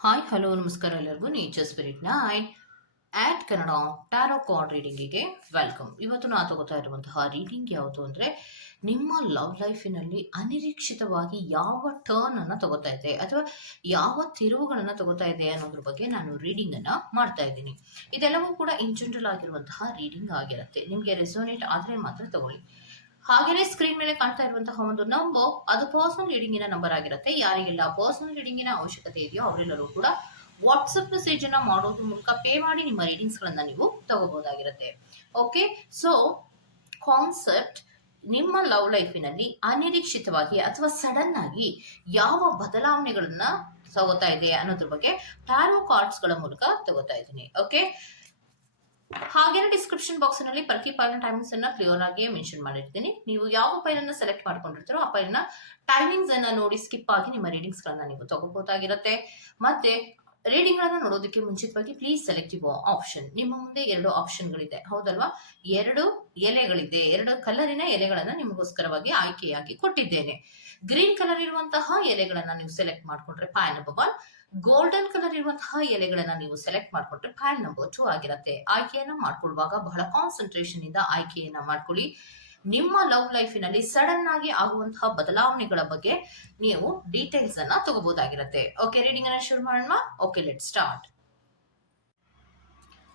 Hi hello ನಮಸ್ಕಾರ ಎಲ್ಲರಿಗೂ nature spirit nine ಆಟ್ Kannada tarot card ರೀಡಿಂಗಿಗೆ welcome. ಇವತ್ತು ನಾನು ತಗೋತಾ ಇರುವಂತಹ ರೀಡಿಂಗ್ ಯಾವುದು ಅಂದರೆ ನಿಮ್ಮ ಲವ್ ಲೈಫಿನಲ್ಲಿ ಅನಿರೀಕ್ಷಿತವಾಗಿ ಯಾವ ಟರ್ನ್ ಅನ್ನು ತಗೋತಾ ಇದೆ ಅಥವಾ ಯಾವ ತಿರುವುಗಳನ್ನು ತಗೋತಾ ಇದೆ ಅನ್ನೋದ್ರ ಬಗ್ಗೆ ನಾನು ರೀಡಿಂಗ್ ಅನ್ನ ಮಾಡ್ತಾ ಇದ್ದೀನಿ. ಇದೆಲ್ಲವೂ ಕೂಡ ಇನ್ ಜನರಲ್ ಆಗಿರುವಂತಹ ರೀಡಿಂಗ್ ಆಗಿರುತ್ತೆ. ನಿಮಗೆ ರೆಸೋನೇಟ್ ಆದರೆ ಮಾತ್ರ ತಗೊಳ್ಳಿ. ಹಾಗೇನೆ ಸ್ಕ್ರೀನ್ ಮೇಲೆ ಕಾಣ್ತಾ ಇರುವಂತಹ ಒಂದು ನಂಬರ್ ಅದು ಪರ್ಸನಲ್ ರೀಡಿಂಗಿನ ನಂಬರ್ ಆಗಿರುತ್ತೆ. ಯಾರಿಗೆಲ್ಲ ಪರ್ಸನಲ್ ರೀಡಿಂಗಿನ ಅವಶ್ಯಕತೆ ಇದೆಯೋ ಅವರೆಲ್ಲರೂ ಕೂಡ ವಾಟ್ಸಪ್ ಮೆಸೇಜ್ ಅನ್ನ ಮಾಡೋದ್ರ ಮೂಲಕ ಪೇ ಮಾಡಿ ನಿಮ್ಮ ರೀಡಿಂಗ್ಸ್ ಗಳನ್ನ ನೀವು ತಗೋಬಹುದಾಗಿರುತ್ತೆ. ಓಕೆ, ಸೊ ಕಾನ್ಸೆಪ್ಟ್ ನಿಮ್ಮ ಲವ್ ಲೈಫಿನಲ್ಲಿ ಅನಿರೀಕ್ಷಿತವಾಗಿ ಅಥವಾ ಸಡನ್ ಆಗಿ ಯಾವ ಬದಲಾವಣೆಗಳನ್ನ ತಗೋತಾ ಇದೆ ಅನ್ನೋದ್ರ ಬಗ್ಗೆ ಟ್ಯಾರೋ ಕಾರ್ಡ್ಸ್ ಗಳ ಮೂಲಕ ತಗೋತಾ ಇದ್ದೀನಿ. ಓಕೆ, ಹಾಗೇನೆ ಡಿಸ್ಕ್ರಿಪ್ಷನ್ ಬಾಕ್ಸ್ ನಲ್ಲಿ ಪ್ರತಿ ಫೈಲ್ನ ಟೈಮಿಂಗ್ಸ್ ಅನ್ನ ಕ್ಲಿಯರ್ ಆಗಿ ಮೆನ್ಷನ್ ಮಾಡಿರ್ತೀನಿ. ನೀವು ಯಾವ ಫೈಲ್ ಅನ್ನ ಸೆಲೆಕ್ಟ್ ಮಾಡ್ಕೊಂಡಿರ್ತೀರೋ ಆ ಫೈಲ್ನ ಟೈಮಿಂಗ್ಸ್ ಅನ್ನ ನೋಡಿ ಸ್ಕಿಪ್ ಆಗಿ ನಿಮ್ಮ ರೀಡಿಂಗ್ಸ್ ಗಳನ್ನ ನೀವು ತಗೋಬಹುದಾಗಿರುತ್ತೆ. ಮತ್ತೆ ರೀಡಿಂಗ್ ಗಳನ್ನ ನೋಡೋದಕ್ಕೆ ಮುಂಚಿತವಾಗಿ ಪ್ಲೀಸ್ ಸೆಲೆಕ್ಟಿವ್ ಆಪ್ಷನ್. ನಿಮ್ಮ ಮುಂದೆ ಎರಡು ಆಪ್ಷನ್ಗಳಿದೆ, ಹೌದಲ್ವಾ? ಎರಡು ಎಲೆಗಳಿದೆ, ಎರಡು ಕಲರಿನ ಎಲೆಗಳನ್ನ ನಿಮಗೋಸ್ಕರವಾಗಿ ಆಯ್ಕೆಯಾಗಿ ಕೊಟ್ಟಿದ್ದೇನೆ. ಗ್ರೀನ್ ಕಲರ್ ಇರುವಂತಹ ಎಲೆಗಳನ್ನ ನೀವು ಸೆಲೆಕ್ಟ್ ಮಾಡ್ಕೊಂಡ್ರೆ ಪಾಯ್ ನಂಬರ್ 1, ಗೋಲ್ಡನ್ ಕಲರ್ ಇರುವಂತಹ ಎಲೆಗಳನ್ನ ನೀವು ಸೆಲೆಕ್ಟ್ ಮಾಡ್ಕೊಂಡ್ರೆ ಪಾಯ್ ನಂಬರ್ 2 ಆಗಿರುತ್ತೆ. ಆಯ್ಕೆಯನ್ನ ಮಾಡ್ಕೊಳ್ಳುವಾಗ ಬಹಳ ಕಾನ್ಸಂಟ್ರೇಷನ್ ಇಂದ ಆಯ್ಕೆಯನ್ನ ಮಾಡ್ಕೊಳ್ಳಿ. ನಿಮ್ಮ ಲವ್ ಲೈಫಿನಲ್ಲಿ ಸಡನ್ ಆಗಿ ಆಗುವಂತಹ ಬದಲಾವಣೆಗಳ ಬಗ್ಗೆ ನೀವು ಡೀಟೇಲ್ಸ್ ಅನ್ನ ತಗೋಬಹುದಾಗಿರುತ್ತೆ. ಓಕೆ, ರೀಡಿಂಗ್ ಅನ್ನ ಶುರು ಮಾಡೋಣ. Okay, let start.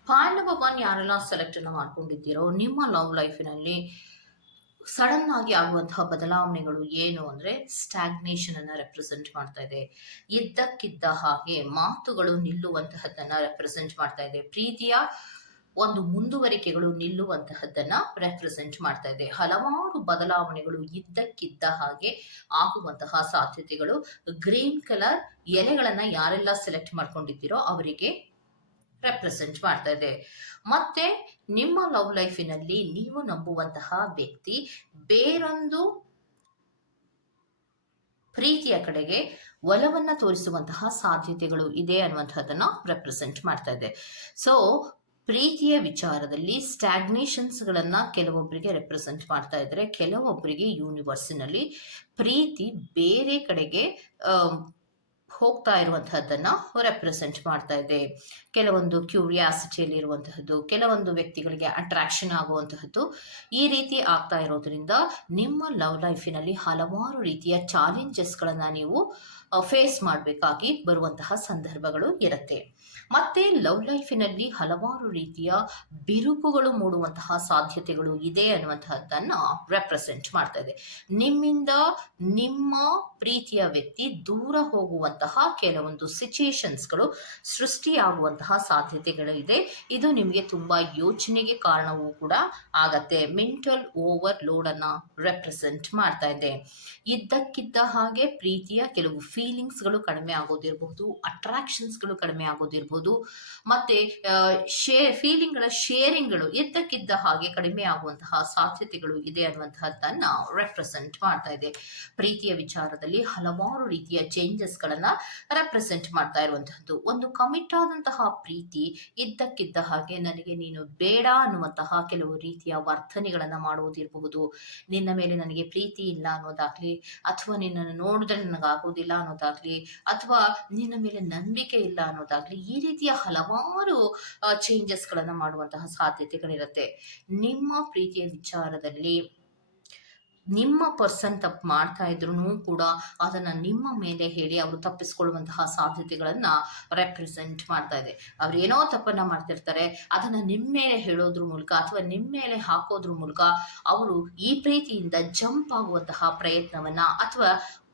Point number 1 ಯಾರೆಲ್ಲ ಸೆಲೆಕ್ಟ್ ಅನ್ನ ಮಾಡ್ಕೊಂಡಿದ್ದೀರೋ ನಿಮ್ಮ ಲವ್ ಲೈಫಿನಲ್ಲಿ ಸಡನ್ ಆಗಿ ಆಗುವಂತಹ ಬದಲಾವಣೆಗಳು ಏನು ಅಂದ್ರೆ ಸ್ಟಾಗ್ನೇಷನ್ ಅನ್ನ ರೆಪ್ರೆಸೆಂಟ್ ಮಾಡ್ತಾ ಇದೆ. ಇದ್ದಕ್ಕಿದ್ದ ಹಾಗೆ ಮಾತುಗಳು ನಿಲ್ಲುವಂತಹದ್ದನ್ನ ರೆಪ್ರೆಸೆಂಟ್ ಮಾಡ್ತಾ ಇದೆ. ಪ್ರೀತಿಯ ಒಂದು ಮುಂದುವರಿಕೆಗಳು ನಿಲ್ಲುವಂತಹದ್ದನ್ನ ರೆಪ್ರೆಸೆಂಟ್ ಮಾಡ್ತಾ ಇದೆ. ಹಲವಾರು ಬದಲಾವಣೆಗಳು ಇದ್ದಕ್ಕಿದ್ದ ಹಾಗೆ ಆಗುವಂತಹ ಸಾಧ್ಯತೆಗಳು. ಗ್ರೀನ್ ಕಲರ್ ಎಲೆಗಳನ್ನ ಯಾರೆಲ್ಲ ಸೆಲೆಕ್ಟ್ ಮಾಡ್ಕೊಂಡಿದ್ದೀರೋ ಅವರಿಗೆ ರೆಪ್ರೆಸೆಂಟ್ ಮಾಡ್ತಾ ಇದೆ. ಮತ್ತೆ ನಿಮ್ಮ ಲವ್ ಲೈಫಿನಲ್ಲಿ ನೀವು ನಂಬುವಂತಹ ವ್ಯಕ್ತಿ ಬೇರೊಂದು ಪ್ರೀತಿಯ ಕಡೆಗೆ ಒಲವನ್ನ ತೋರಿಸುವಂತಹ ಸಾಧ್ಯತೆಗಳು ಇದೆ ಅನ್ನುವಂಥದ್ದನ್ನ ರೆಪ್ರೆಸೆಂಟ್ ಮಾಡ್ತಾ ಇದೆ. ಸೊ ಪ್ರೀತಿಯ ವಿಚಾರದಲ್ಲಿ ಸ್ಟಾಗ್ನೇಷನ್ಸ್ ಗಳನ್ನ ಕೆಲವೊಬ್ಬರಿಗೆ ರೆಪ್ರೆಸೆಂಟ್ ಮಾಡ್ತಾ ಇದ್ರೆ, ಕೆಲವೊಬ್ಬರಿಗೆ ಯೂನಿವರ್ಸಿನಲ್ಲಿ ಪ್ರೀತಿ ಬೇರೆ ಕಡೆಗೆ ಹೋಗ್ತಾ ಇರುವಂತಹದ್ದನ್ನ ರೆಪ್ರೆಸೆಂಟ್ ಮಾಡ್ತಾ ಇದೆ. ಕೆಲವೊಂದು ಕ್ಯೂರಿಯಾಸಿಟಿಯಲ್ಲಿ ಇರುವಂತಹದ್ದು, ಕೆಲವೊಂದು ವ್ಯಕ್ತಿಗಳಿಗೆ ಅಟ್ರಾಕ್ಷನ್ ಆಗುವಂತಹದ್ದು, ಈ ರೀತಿ ಆಗ್ತಾ ಇರೋದ್ರಿಂದ ನಿಮ್ಮ ಲವ್ ಲೈಫಿನಲ್ಲಿ ಹಲವಾರು ರೀತಿಯ ಚಾಲೆಂಜಸ್ ಗಳನ್ನ ನೀವು ಫೇಸ್ ಮಾಡಬೇಕಾಗಿ ಬರುವಂತಹ ಸಂದರ್ಭಗಳು ಇರುತ್ತೆ. ಮತ್ತೆ ಲವ್ ಲೈಫಿನಲ್ಲಿ ಹಲವಾರು ರೀತಿಯ ಬಿರುಕುಗಳು ಮೂಡುವಂತಹ ಸಾಧ್ಯತೆಗಳು ಇದೆ ಅನ್ನುವಂತಹದ್ದನ್ನ ರೆಪ್ರೆಸೆಂಟ್ ಮಾಡ್ತಾ ಇದೆ. ನಿಮ್ಮಿಂದ ನಿಮ್ಮ ಪ್ರೀತಿಯ ವ್ಯಕ್ತಿ ದೂರ ಹೋಗುವಂತಹ ಕೆಲವೊಂದು ಸಿಚುಯೇಷನ್ಸ್ಗಳು ಸೃಷ್ಟಿಯಾಗುವಂತಹ ಸಾಧ್ಯತೆಗಳು ಇದೆ. ಇದು ನಿಮಗೆ ತುಂಬಾ ಯೋಚನೆಗೆ ಕಾರಣವೂ ಕೂಡ ಆಗತ್ತೆ. ಮೆಂಟಲ್ ಓವರ್ ಲೋಡ್ ಅನ್ನ ರೆಪ್ರೆಸೆಂಟ್ ಮಾಡ್ತಾ ಇದೆ. ಇದ್ದಕ್ಕಿದ್ದ ಹಾಗೆ ಪ್ರೀತಿಯ ಕೆಲವು ಫೀಲಿಂಗ್ಸ್ಗಳು ಕಡಿಮೆ ಆಗೋದಿರಬಹುದು, ಅಟ್ರಾಕ್ಷನ್ಸ್ಗಳು ಕಡಿಮೆ ಆಗೋದಿರಬಹುದು, ಮತ್ತೆ ಫೀಲಿಂಗ್ಗಳ ಶೇರಿಂಗ್ಗಳು ಇದ್ದಕ್ಕಿದ್ದ ಹಾಗೆ ಕಡಿಮೆ ಆಗುವಂತಹ ಸಾಧ್ಯತೆಗಳು ಇದೆ ಅನ್ನುವಂತಹದ್ದನ್ನ ರೆಪ್ರೆಸೆಂಟ್ ಮಾಡ್ತಾ ಇದೆ. ಪ್ರೀತಿಯ ವಿಚಾರದಲ್ಲಿ ಹಲವಾರು ರೀತಿಯ ಚೇಂಜಸ್ ಗಳನ್ನ ರೆಪ್ರೆಸೆಂಟ್ ಮಾಡ್ತಾ ಇರುವಂತಹದ್ದು. ಒಂದು ಕಮಿಟ್ ಆದಂತಹ ಪ್ರೀತಿ ಇದ್ದಕ್ಕಿದ್ದ ಹಾಗೆ ನನಗೆ ನೀನು ಬೇಡ ಅನ್ನುವಂತಹ ಕೆಲವು ರೀತಿಯ ವರ್ತನೆಗಳನ್ನ ಮಾಡುವುದಿರಬಹುದು. ನಿನ್ನ ಮೇಲೆ ನನಗೆ ಪ್ರೀತಿ ಇಲ್ಲ ಅನ್ನೋದಾಗ್ಲಿ, ಅಥವಾ ನಿನ್ನನ್ನು ನೋಡಿದ್ರೆ ನನಗಾಗೋದಿಲ್ಲ ಅನ್ನೋದಾಗ್ಲಿ, ಅಥವಾ ನಿನ್ನ ಮೇಲೆ ನಂಬಿಕೆ ಇಲ್ಲ ಅನ್ನೋದಾಗ್ಲಿ, ಈ ರೀತಿಯ ಹಲವಾರು ಚೇಂಜಸ್ ಗಳನ್ನ ಮಾಡುವಂತಹ ಸಾಧ್ಯತೆಗಳಿರುತ್ತೆ. ನಿಮ್ಮ ಪ್ರೀತಿಯ ವಿಚಾರದಲ್ಲಿ ನಿಮ್ಮ ಪರ್ಸನ್ ತಪ್ಪು ಮಾಡ್ತಾ ಇದ್ರು ಕೂಡ ಅದನ್ನ ನಿಮ್ಮ ಮೇಲೆ ಹೇಳಿ ಅವರು ತಪ್ಪಿಸ್ಕೊಳ್ಳುವಂತಹ ಸಾಧ್ಯತೆಗಳನ್ನ ರೆಪ್ರೆಸೆಂಟ್ ಮಾಡ್ತಾ ಇದೆ. ಅವ್ರು ಏನೋ ತಪ್ಪನ್ನ ಮಾಡ್ತಿರ್ತಾರೆ, ಅದನ್ನ ನಿಮ್ಮ ಮೇಲೆ ಹೇಳೋದ್ರ ಮೂಲಕ ಅಥವಾ ನಿಮ್ಮ ಮೇಲೆ ಹಾಕೋದ್ರ ಮೂಲಕ ಅವರು ಈ ಪ್ರೀತಿಯಿಂದ ಜಂಪ್ ಆಗುವಂತಹ ಪ್ರಯತ್ನವನ್ನ ಅಥವಾ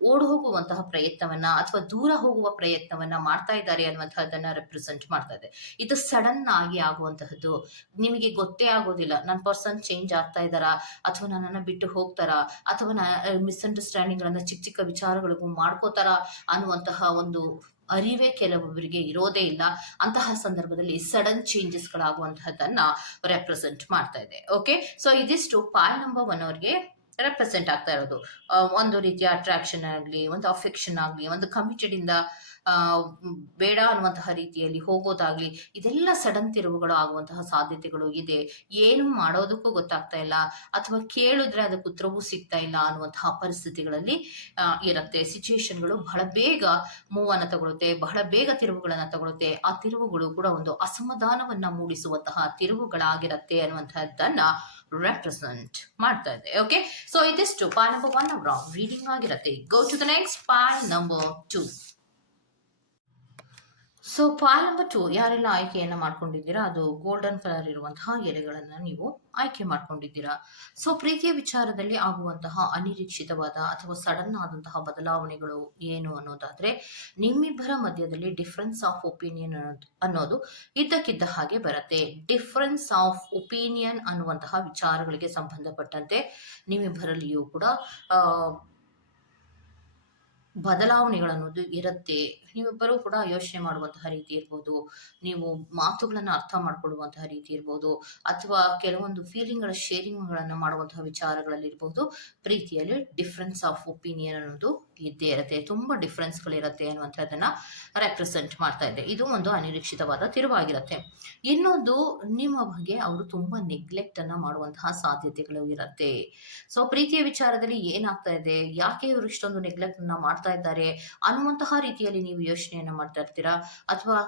ಓಡ್ ಹೋಗುವಂತಹ ಪ್ರಯತ್ನವನ್ನ ಅಥವಾ ದೂರ ಹೋಗುವ ಪ್ರಯತ್ನವನ್ನ ಮಾಡ್ತಾ ಇದ್ದಾರೆ ಅನ್ನುವಂತಹದ್ದನ್ನ ರೆಪ್ರೆಸೆಂಟ್ ಮಾಡ್ತಾ ಇದೆ. ಇದು ಸಡನ್ ಆಗಿ ಆಗುವಂತಹದ್ದು. ನಿಮಗೆ ಗೊತ್ತೇ ಆಗೋದಿಲ್ಲ ನನ್ನ ಪರ್ಸನ್ ಚೇಂಜ್ ಆಗ್ತಾ ಇದ್ದಾರಾ, ಅಥವಾ ನನ್ನನ್ನು ಬಿಟ್ಟು ಹೋಗ್ತಾರಾ, ಅಥವಾ ಮಿಸ್ಅಂಡರ್ಸ್ಟ್ಯಾಂಡಿಂಗ್ ಗಳನ್ನ ಚಿಕ್ಕ ಚಿಕ್ಕ ವಿಚಾರಗಳಿಗೂ ಮಾಡ್ಕೋತಾರ ಅನ್ನುವಂತಹ ಒಂದು ಅರಿವೇ ಕೆಲವೊಬ್ಬರಿಗೆ ಇರೋದೇ ಇಲ್ಲ. ಅಂತಹ ಸಂದರ್ಭದಲ್ಲಿ ಸಡನ್ ಚೇಂಜಸ್ ಗಳಾಗುವಂತಹದ್ದನ್ನ ರೆಪ್ರೆಸೆಂಟ್ ಮಾಡ್ತಾ ಇದೆ. ಓಕೆ, ಸೊ ಇದಿಷ್ಟು ಪಾಯ್ ನಂಬರ್ 1 ಅವರಿಗೆ ರೆಪ್ರೆಸೆಂಟ್ ಆಗ್ತಾ ಇರೋದು. ಒಂದು ರೀತಿಯ ಅಟ್ರಾಕ್ಷನ್ ಆಗಲಿ, ಒಂದು ಅಫೆಕ್ಷನ್ ಆಗಲಿ, ಒಂದು ಕಮಿಟೆಡ್ ಇಂದ ಬೇಡ ಅನ್ನುವಂತಹ ರೀತಿಯಲ್ಲಿ ಹೋಗೋದಾಗ್ಲಿ, ಇದೆಲ್ಲ ಸಡನ್ ತಿರುವುಗಳು ಆಗುವಂತಹ ಸಾಧ್ಯತೆಗಳು ಇದೆ. ಏನು ಮಾಡೋದಕ್ಕೂ ಗೊತ್ತಾಗ್ತಾ ಇಲ್ಲ, ಅಥವಾ ಕೇಳಿದ್ರೆ ಅದಕ್ಕೆ ಉತ್ತರವೂ ಸಿಗ್ತಾ ಇಲ್ಲ ಅನ್ನುವಂತಹ ಪರಿಸ್ಥಿತಿಗಳಲ್ಲಿ ಇರುತ್ತೆ. ಸಿಚುಯೇಷನ್ಗಳು ಬಹಳ ಬೇಗ ಮೂವ್ ಅನ್ನ ತಗೊಳುತ್ತೆ, ಬಹಳ ಬೇಗ ತಿರುವುಗಳನ್ನ ತಗೊಳುತ್ತೆ. ಆ ತಿರುವುಗಳು ಕೂಡ ಒಂದು ಅಸಮಾಧಾನವನ್ನ ಮೂಡಿಸುವಂತಹ ತಿರುವುಗಳಾಗಿರತ್ತೆ ಅನ್ನುವಂತಹದ್ದನ್ನ ರೆಪ್ರೆಸೆಂಟ್ ಮಾಡ್ತಾ ಇದೆ. ಓಕೆ, ಸೊ ಇದಿಷ್ಟು ಪಾಲ್ ನಂಬರ್ 1 ಅವರ ರೀಡಿಂಗ್ ಆಗಿರತ್ತೆ. Go to the next poll number 2. So poll number 2 ಯಾರೆಲ್ಲ ಆಯ್ಕೆಯನ್ನ ಮಾಡ್ಕೊಂಡಿದ್ದೀರಾ, ಅದು ಗೋಲ್ಡನ್ ಕಲರ್ ಇರುವಂತಹ ಎಲೆಗಳನ್ನ ನೀವು ಆಯ್ಕೆ ಮಾಡ್ಕೊಂಡಿದ್ದೀರಾ. ಸೊ ಪ್ರೀತಿಯ ವಿಚಾರದಲ್ಲಿ ಆಗುವಂತಹ ಅನಿರೀಕ್ಷಿತವಾದ ಅಥವಾ ಸಡನ್ ಆದಂತಹ ಬದಲಾವಣೆಗಳು ಏನು ಅನ್ನೋದಾದ್ರೆ, ನಿಮ್ಮಿಬ್ಬರ ಮಧ್ಯದಲ್ಲಿ ಡಿಫರೆನ್ಸ್ ಆಫ್ ಒಪಿನಿಯನ್ ಅನ್ನೋದು ಇದ್ದಕ್ಕಿದ್ದ ಹಾಗೆ ಬರುತ್ತೆ. ಡಿಫರೆನ್ಸ್ ಆಫ್ ಒಪಿನಿಯನ್ ಅನ್ನುವಂತಹ ವಿಚಾರಗಳಿಗೆ ಸಂಬಂಧಪಟ್ಟಂತೆ ನಿಮ್ಮಿಬ್ಬರಲ್ಲಿಯೂ ಕೂಡ ಬದಲಾವಣೆಗಳನ್ನೋದು ಇರುತ್ತೆ. ನೀವಿಬ್ಬರೂ ಕೂಡ ಯೋಚನೆ ಮಾಡುವಂತಹ ರೀತಿ ಇರ್ಬೋದು, ನೀವು ಮಾತುಗಳನ್ನ ಅರ್ಥ ಮಾಡ್ಕೊಳ್ಳುವಂತಹ ರೀತಿ ಇರ್ಬೋದು, ಅಥವಾ ಕೆಲವೊಂದು ಫೀಲಿಂಗ್ಗಳ ಶೇರಿಂಗ್ಗಳನ್ನ ಮಾಡುವಂತಹ ವಿಚಾರಗಳಲ್ಲಿ ಇರ್ಬೋದು. ಪ್ರೀತಿಯಲ್ಲಿ ಡಿಫ್ರೆನ್ಸ್ ಆಫ್ ಒಪಿನಿಯನ್ ಅನ್ನೋದು ಇದ್ದೇ ಇರುತ್ತೆ, ತುಂಬಾ ಡಿಫ್ರೆನ್ಸ್ಗಳಿರುತ್ತೆ ಅನ್ನುವಂಥದ್ದನ್ನ ರೆಪ್ರೆಸೆಂಟ್ ಮಾಡ್ತಾ ಇದೆ. ಇದು ಒಂದು ಅನಿರೀಕ್ಷಿತವಾದ ತಿರುವಾಗಿರುತ್ತೆ. ಇನ್ನೊಂದು, ನಿಮ್ಮ ಬಗ್ಗೆ ಅವರು ತುಂಬಾ ನೆಗ್ಲೆಕ್ಟ್ ಅನ್ನ ಮಾಡುವಂತಹ ಸಾಧ್ಯತೆಗಳು ಇರುತ್ತೆ. ಸೊ ಪ್ರೀತಿಯ ವಿಚಾರದಲ್ಲಿ ಏನಾಗ್ತಾ ಇದೆ, ಯಾಕೆ ಇವರು ಇಷ್ಟೊಂದು ನೆಗ್ಲೆಕ್ಟ್ ಅನ್ನ ಮಾಡ್ತಾ ಇದ್ದಾರೆ ಅನ್ನುವಂತಹ ರೀತಿಯಲ್ಲಿ ನೀವು ಯೋಚನೆಯನ್ನ ಮಾಡ್ತಾ ಇರ್ತೀರಾ, ಅಥವಾ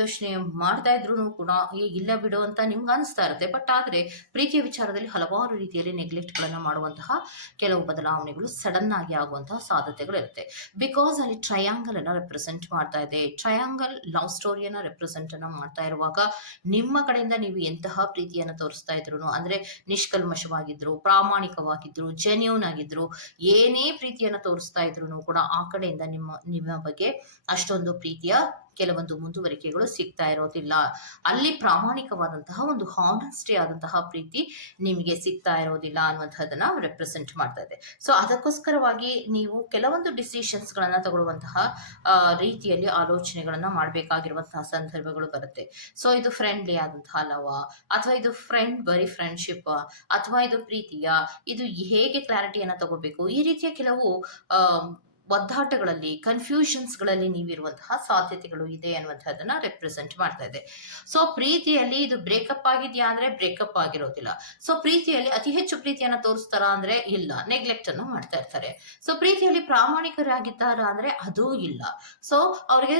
ಯೋಚನೆ ಮಾಡ್ತಾ ಇದ್ರು ಕೂಡ ಇಲ್ಲ ಬಿಡು ಅಂತ ನಿಮ್ಗೆ ಅನಿಸ್ತಾ ಇರುತ್ತೆ. ಬಟ್ ಆದ್ರೆ ಪ್ರೀತಿಯ ವಿಚಾರದಲ್ಲಿ ಹಲವಾರು ರೀತಿಯಲ್ಲಿ ನೆಗ್ಲೆಕ್ಟ್ ಗಳನ್ನ ಮಾಡುವಂತಹ ಕೆಲವು ಬದಲಾವಣೆಗಳು ಸಡನ್ ಆಗಿ ಆಗುವಂತಹ ಸಾಧ್ಯತೆಗಳು ಇರುತ್ತೆ. ಬಿಕಾಸ್ ಅಲ್ಲಿ ಟ್ರಯಾಂಗಲ್ ಅನ್ನ ರೆಪ್ರೆಸೆಂಟ್ ಮಾಡ್ತಾ ಇದೆ. ಟ್ರಯಾಂಗಲ್ ಲವ್ ಸ್ಟೋರಿಯನ್ನ ರೆಪ್ರೆಸೆಂಟ್ ಅನ್ನ ಮಾಡ್ತಾ ಇರುವಾಗ, ನಿಮ್ಮ ಕಡೆಯಿಂದ ನೀವು ಎಂತಹ ಪ್ರೀತಿಯನ್ನ ತೋರಿಸ್ತಾ ಇದ್ರು, ಅಂದ್ರೆ ನಿಷ್ಕಲ್ಮಶವಾಗಿದ್ರು, ಪ್ರಾಮಾಣಿಕವಾಗಿದ್ರು, ಜೆನ್ಯೂನ್ ಆಗಿದ್ರು, ಏನೇ ಪ್ರೀತಿಯನ್ನ ತೋರಿಸ್ತಾ ಇದ್ರು ಕೂಡ ಆ ಕಡೆಯಿಂದ ನಿಮ್ಮ ಬಗ್ಗೆ ಅಷ್ಟೊಂದು ಪ್ರೀತಿಯ ಕೆಲವೊಂದು ಮುಂದುವರಿಕೆಗಳು ಸಿಗ್ತಾ ಇರೋದಿಲ್ಲ. ಅಲ್ಲಿ ಪ್ರಾಮಾಣಿಕವಾದಂತಹ ಒಂದು ಹಾನೆಸ್ಟಿ ಆದಂತಹ ಪ್ರೀತಿ ನಿಮಗೆ ಸಿಗ್ತಾ ಇರೋದಿಲ್ಲ ಅನ್ನುವಂಥದ್ದನ್ನ ರೆಪ್ರೆಸೆಂಟ್ ಮಾಡ್ತಾ ಇದೆ. ಸೊ ಅದಕ್ಕೋಸ್ಕರವಾಗಿ ನೀವು ಕೆಲವೊಂದು ಡಿಸಿಷನ್ಸ್ ಗಳನ್ನ ತಗೊಳ್ಳುವಂತಹ ರೀತಿಯಲ್ಲಿ ಆಲೋಚನೆಗಳನ್ನ ಮಾಡಬೇಕಾಗಿರುವಂತಹ ಸಂದರ್ಭಗಳು ಬರುತ್ತೆ. ಸೊ ಇದು ಫ್ರೆಂಡ್ಲಿ ಆದಂತಹ ಲವ್, ಅಥವಾ ಇದು ಬರೀ ಫ್ರೆಂಡ್ಶಿಪ್, ಅಥವಾ ಇದು ಪ್ರೀತಿಯ, ಇದು ಹೇಗೆ ಕ್ಲಾರಿಟಿಯನ್ನ ತಗೋಬೇಕು, ಈ ರೀತಿಯ ಕೆಲವು ಒದ್ದಾಟಗಳಲ್ಲಿ, ಕನ್ಫ್ಯೂಷನ್ಸ್ಗಳಲ್ಲಿ ನೀವಿರುವಂತಹ ಸಾಧ್ಯತೆಗಳು ಇದೆ ಅನ್ನುವಂಥದ್ದನ್ನ ರೆಪ್ರೆಸೆಂಟ್ ಮಾಡ್ತಾ ಇದೆ. ಸೊ ಪ್ರೀತಿಯಲ್ಲಿ ಇದು ಬ್ರೇಕಪ್ ಆಗಿದ್ಯಾ ಅಂದ್ರೆ ಬ್ರೇಕಪ್ ಆಗಿರೋದಿಲ್ಲ. ಸೊ ಪ್ರೀತಿಯಲ್ಲಿ ಅತಿ ಹೆಚ್ಚು ಪ್ರೀತಿಯನ್ನ ತೋರಿಸ್ತಾರ ಅಂದ್ರೆ ಇಲ್ಲ, ನೆಗ್ಲೆಕ್ಟ್ ಅನ್ನ ಮಾಡ್ತಾ ಇರ್ತಾರೆ. ಸೊ ಪ್ರೀತಿಯಲ್ಲಿ ಪ್ರಾಮಾಣಿಕರಾಗಿದ್ದಾರಾ ಅಂದ್ರೆ ಅದೂ ಇಲ್ಲ. ಸೊ ಅವರಿಗೆ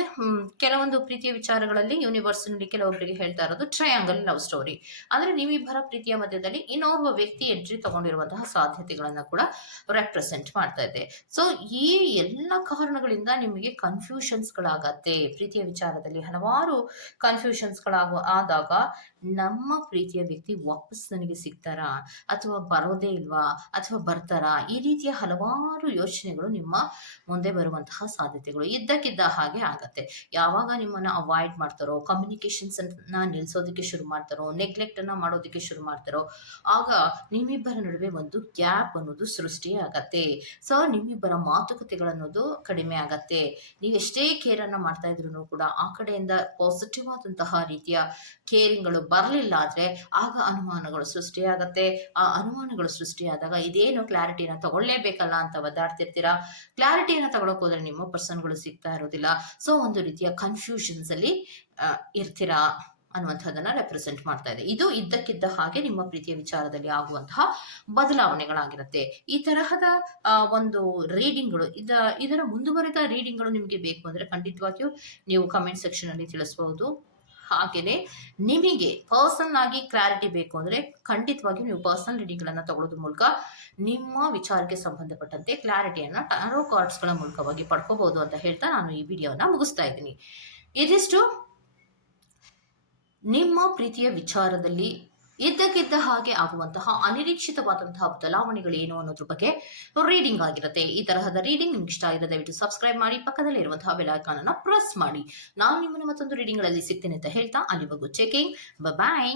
ಕೆಲವೊಂದು ಪ್ರೀತಿಯ ವಿಚಾರಗಳಲ್ಲಿ ಯೂನಿವರ್ಸ್ನಲ್ಲಿ ಕೆಲವೊಬ್ಬರಿಗೆ ಹೇಳ್ತಾ ಇರೋದು ಟ್ರಯಾಂಗಲ್ ಲವ್ ಸ್ಟೋರಿ, ಅಂದ್ರೆ ನೀವಿಬ್ಬರ ಪ್ರೀತಿಯ ಮಧ್ಯದಲ್ಲಿ ಇನ್ನೋರ್ವ ವ್ಯಕ್ತಿ ಎಂಟ್ರಿ ತಗೊಂಡಿರುವಂತಹ ಸಾಧ್ಯತೆಗಳನ್ನ ಕೂಡ ರೆಪ್ರೆಸೆಂಟ್ ಮಾಡ್ತಾ ಇದೆ. ಸೊ ಈ ಎಲ್ಲ ಕಾರಣಗಳಿಂದ ನಿಮಗೆ ಕನ್ಫ್ಯೂಷನ್ಸ್ ಗಳಾಗತ್ತೆ. ಪ್ರೀತಿಯ ವಿಚಾರದಲ್ಲಿ ಹಲವಾರು ಕನ್ಫ್ಯೂಷನ್ಸ್ ಆದಾಗ, ನಮ್ಮ ಪ್ರೀತಿಯ ವ್ಯಕ್ತಿ ವಾಪಸ್ ನನಗೆ ಸಿಗ್ತಾರಾ, ಅಥವಾ ಬರೋದೇ ಇಲ್ವಾ, ಅಥವಾ ಬರ್ತಾರಾ, ಈ ರೀತಿಯ ಹಲವಾರು ಯೋಚನೆಗಳು ನಿಮ್ಮ ಮುಂದೆ ಬರುವಂತಹ ಸಾಧ್ಯತೆಗಳು ಇದ್ದಕ್ಕಿದ್ದ ಹಾಗೆ ಆಗತ್ತೆ. ಯಾವಾಗ ನಿಮ್ಮನ್ನ ಅವಾಯ್ಡ್ ಮಾಡ್ತಾರೋ, ಕಮ್ಯುನಿಕೇಶನ್ಸ್ ಅನ್ನ ನಿಲ್ಸೋದಕ್ಕೆ ಶುರು ಮಾಡ್ತಾರೋ, ನೆಗ್ಲೆಕ್ಟ್ ಅನ್ನ ಮಾಡೋದಕ್ಕೆ ಶುರು ಮಾಡ್ತಾರೋ, ಆಗ ನಿಮ್ಮಿಬ್ಬರ ನಡುವೆ ಒಂದು ಗ್ಯಾಪ್ ಅನ್ನೋದು ಸೃಷ್ಟಿ ಆಗತ್ತೆ. ಸೊ ನಿಮ್ಮಿಬ್ಬರ ಮಾತುಕತೆಗಳನ್ನೋದು ಕಡಿಮೆ ಆಗತ್ತೆ. ನೀವೆಷ್ಟೇ ಕೇರ್ ಅನ್ನ ಮಾಡ್ತಾ ಇದ್ರು ಕೂಡ ಆ ಕಡೆಯಿಂದ ಪಾಸಿಟಿವ್ ಆದಂತಹ ರೀತಿಯ ಕೇರಿಂಗ್ಗಳು ಬರಲಿಲ್ಲ ಆದ್ರೆ ಆಗ ಅನುಮಾನಗಳು ಸೃಷ್ಟಿಯಾಗತ್ತೆ. ಆ ಅನುಮಾನಗಳು ಸೃಷ್ಟಿಯಾದಾಗ ಇದೇನು ಕ್ಲಾರಿಟಿನ ತಗೊಳ್ಳೇಬೇಕಲ್ಲ ಅಂತ ಒದ್ದಾಡ್ತಿರ್ತೀರಾ. ಕ್ಲಾರಿಟಿಯನ್ನ ತಗೊಳಕ್ ಹೋದ್ರೆ ನಿಮ್ಮ ಪರ್ಸನ್ಗಳು ಸಿಗ್ತಾ ಇರೋದಿಲ್ಲ. ಸೊ ಒಂದು ರೀತಿಯ ಕನ್ಫ್ಯೂಷನ್ಸ್ ಅಲ್ಲಿ ಇರ್ತೀರಾ ಅನ್ನುವಂಥದ್ದನ್ನ ರೆಪ್ರೆಸೆಂಟ್ ಮಾಡ್ತಾ ಇದೆ. ಇದು ಇದ್ದಕ್ಕಿದ್ದ ಹಾಗೆ ನಿಮ್ಮ ಪ್ರೀತಿಯ ವಿಚಾರದಲ್ಲಿ ಆಗುವಂತಹ ಬದಲಾವಣೆಗಳಾಗಿರುತ್ತೆ. ಈ ತರಹದ ಒಂದು ರೀಡಿಂಗ್ಗಳು, ಇದರ ಮುಂದುವರಿದ ರೀಡಿಂಗ್ಗಳು ನಿಮಗೆ ಬೇಕು ಅಂದ್ರೆ ಖಂಡಿತವಾಗಿಯೂ ನೀವು ಕಮೆಂಟ್ ಸೆಕ್ಷನ್ ಅಲ್ಲಿ ತಿಳಿಸಬಹುದು. ಹಾಗೇನೆ ನಿಮಗೆ ಪರ್ಸನಲ್ ಆಗಿ ಕ್ಲಾರಿಟಿ ಬೇಕು ಅಂದ್ರೆ ಖಂಡಿತವಾಗಿ ನೀವು ಪರ್ಸನಲ್ ರೀಡಿಂಗ್ ಗಳನ್ನ ತಗೊಳ್ಳೋದ್ರ ಮೂಲಕ ನಿಮ್ಮ ವಿಚಾರಕ್ಕೆ ಸಂಬಂಧಪಟ್ಟಂತೆ ಕ್ಲಾರಿಟಿಯನ್ನ ಟಾರೋ ಕಾರ್ಡ್ಸ್ ಗಳ ಮೂಲಕವಾಗಿ ಪಡ್ಕೋಬಹುದು ಅಂತ ಹೇಳ್ತಾ ನಾನು ಈ ವಿಡಿಯೋನ ಮುಗಿಸ್ತಾ ಇದ್ದೀನಿ. ಇದಿಷ್ಟು ನಿಮ್ಮ ಪ್ರೀತಿಯ ವಿಚಾರದಲ್ಲಿ ಇದ್ದಕ್ಕಿದ್ದ ಹಾಗೆ ಆಗುವಂತಹ ಅನಿರೀಕ್ಷಿತವಾದಂತಹ ಬದಲಾವಣೆಗಳೇನು ಅನ್ನೋದ್ರ ಬಗ್ಗೆ ರೀಡಿಂಗ್ ಆಗಿರುತ್ತೆ. ಈ ತರಹದ ರೀಡಿಂಗ್ ನಿಮ್ಗೆ ಇಷ್ಟ ಆಗಿದೆ ದಯವಿಟ್ಟು ಸಬ್ಸ್ಕ್ರೈಬ್ ಮಾಡಿ, ಪಕ್ಕದಲ್ಲಿ ಇರುವಂತಹ ಬೆಲ್ ಐಕಾನ್ ಅನ್ನ ಪ್ರೆಸ್ ಮಾಡಿ. ನಾನು ನಿಮ್ಮನ್ನ ಮತ್ತೊಂದು ರೀಡಿಂಗ್ ಗಳಲ್ಲಿ ಸಿಗ್ತೇನೆ ಅಂತ ಹೇಳ್ತಾ ಅಲ್ಲಿವರೆಗೂ ಚೆಕಿಂಗ್, ಬಾಯ್.